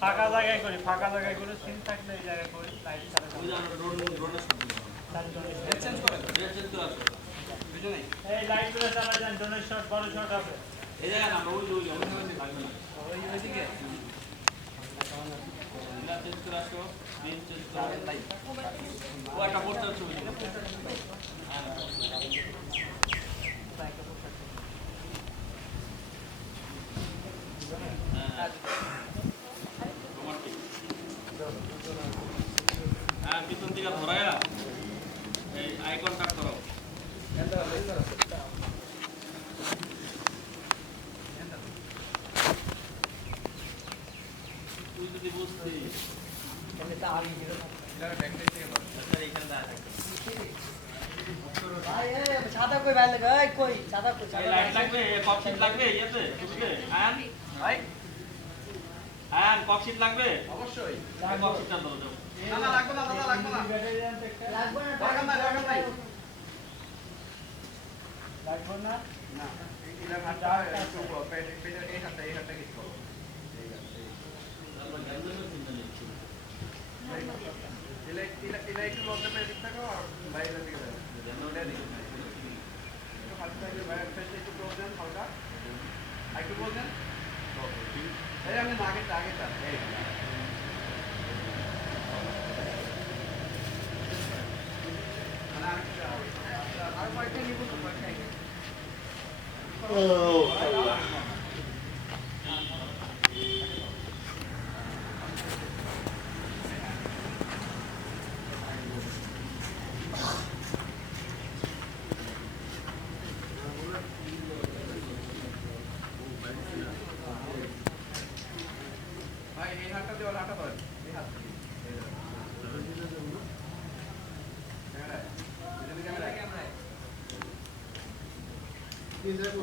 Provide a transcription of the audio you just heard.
ফাঁকা জায়গায় করি ফাঁকা জায়গায় করে সিন থাকলে এই জায়গায় করি লাইট ছাড়া করে। করে এই লাইটগুলো চালা যান ডোনের শট বড় শট হবে এই জায়গায় না ওই ওই ওই যে লাগবে না ওই ওইদিকে? চেঞ্জ করে আসো দিন চেঞ্জ করে ও একটা পোস্টার ছবি হ্যাঁ। সাদা কই বাইরে গই কই সাদা কই এই লাইট লাগবে ককশিট লাগবে ইয়েতে বুঝবে আয়ান ভাই আয়ান ককশিট লাগবে অবশ্যই এই ককশিটটা দাও না না লাগবে না দাদা লাগবে না। লাগবে না। দরকার নাই দরকার নাই লাগবে না? না এটার হাতটা একটু। Mm. আপনি